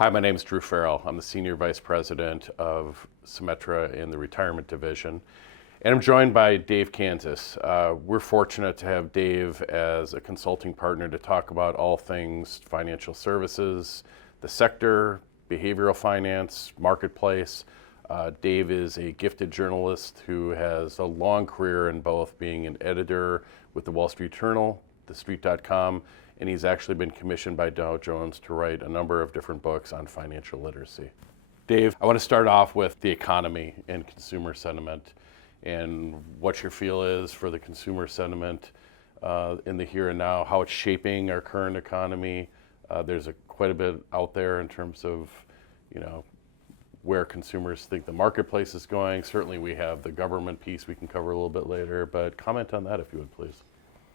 Hi, my name is Drew Farrell. I'm the Senior Vice President of Symetra in the Retirement Division. And I'm joined by Dave Kansas. We're fortunate to have Dave as a consulting partner to talk about all things financial services, the sector, behavioral finance, marketplace. Dave is a gifted journalist who has a long career in both being an editor with the Wall Street Journal, TheStreet.com, and he's actually been commissioned by Dow Jones to write a number of different books on financial literacy. Dave, I want to start off with the economy and consumer sentiment and what your feel is for the consumer sentiment in the here and now, how it's shaping our current economy. There's quite a bit out there in terms of, where consumers think the marketplace is going. Certainly we have the government piece we can cover a little bit later, but comment on that if you would, please.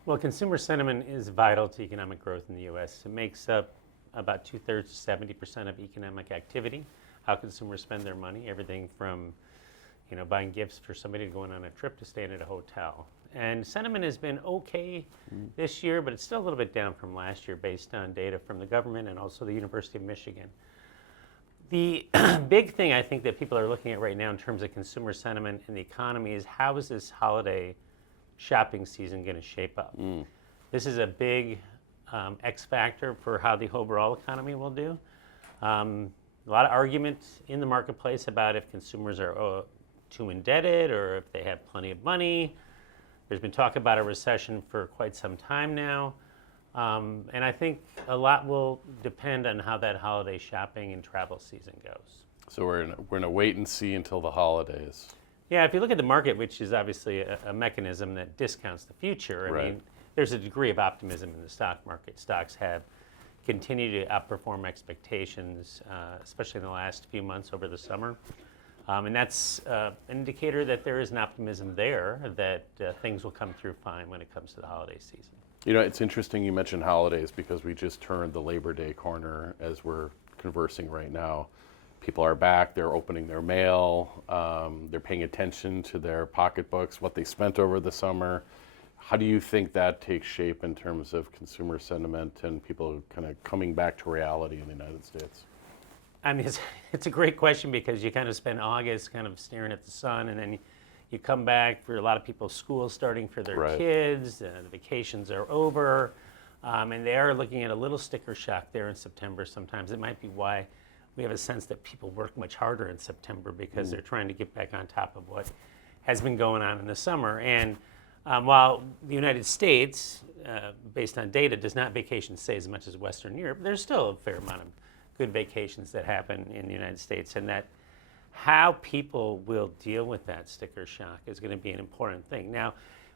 Well, consumer sentiment is vital to economic growth in the U.S. It makes up about 2/3 to 70% of economic activity, how consumers spend their money, everything from buying gifts for somebody to going on a trip to staying at a hotel. And sentiment has been okay this year, but it's still a little bit down from last year based on data from the government and also the University of Michigan. The big thing I think that people are looking at right now in terms of consumer sentiment and the economy is how is this holiday shopping season going to shape up? This is a big X factor for how the overall economy will do. A lot of arguments in the marketplace about if consumers are too indebted or if they have plenty of money. There's been talk about a recession for quite some time now. And I think a lot will depend on how that holiday shopping and travel season goes. So we're in a wait and see until the holidays. Yeah, if you look at the market, which is obviously a mechanism that discounts the future, I mean, there's a degree of optimism in the stock market. Stocks have continued to outperform expectations, especially in the last few months over the summer. And that's an indicator that there is an optimism there that things will come through fine when it comes to the holiday season. It's interesting you mentioned holidays because we just turned the Labor Day corner as we're conversing right now. People are back, they're opening their mail, they're paying attention to their pocketbooks, what they spent over the summer. How do you think that takes shape in terms of consumer sentiment and people kind of coming back to reality in the United States? I mean, it's a great question because you kind of spend August kind of staring at the sun, and then you come back, for a lot of people, school starting for their kids, the vacations are over, and they are looking at a little sticker shock there in September sometimes. It might be why we have a sense that people work much harder in September because they're trying to get back on top of what has been going on in the summer. And while the United States, based on data, does not vacation stay as much as Western Europe, there's still a fair amount of good vacations that happen in the United States, and that how people will deal with that sticker shock is going to be an important thing. Now,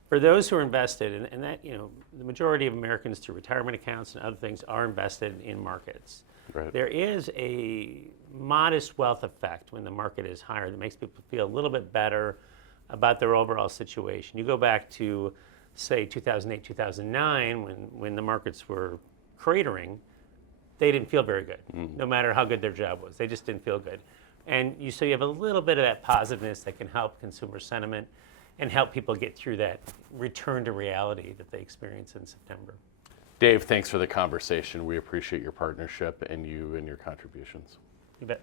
for those who are invested, and that, the majority of Americans through retirement accounts and other things are invested in markets. There is a modest wealth effect when the market is higher that makes people feel a little bit better about their overall situation. You go back to, say, 2008, 2009, when the markets were cratering, they didn't feel very good, no matter how good their job was. They just didn't feel good. And so you have a little bit of that positiveness that can help consumer sentiment and help people get through that return to reality that they experience in September. Dave, thanks for the conversation. We appreciate your partnership and you and your contributions. You bet.